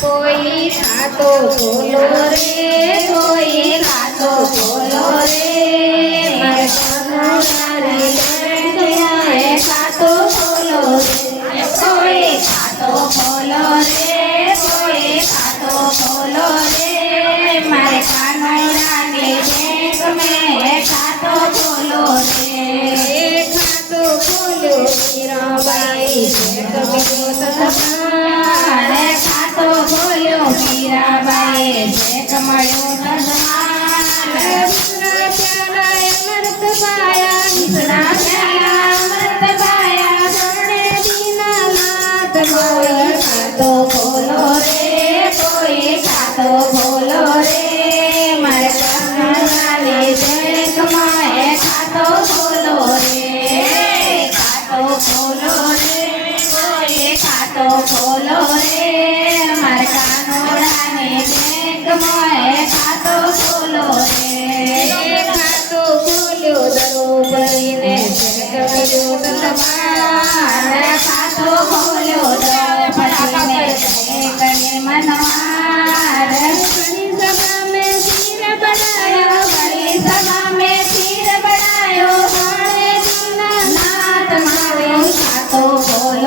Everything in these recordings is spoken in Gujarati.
કોઈ સાતો સોલો રે. બાઈ કબીરો ખાતો ગોયો મીરાબાઈ જે કમળ્યો સદા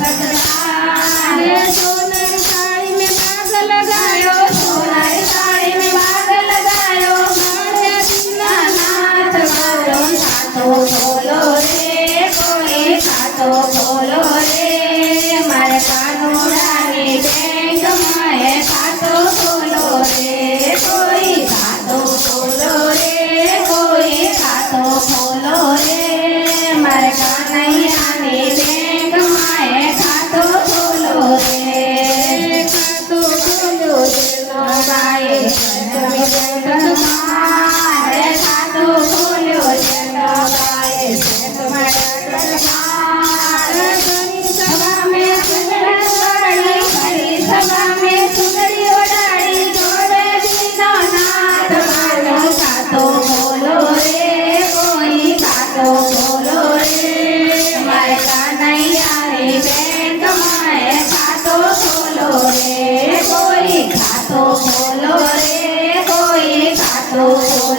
ભગવાન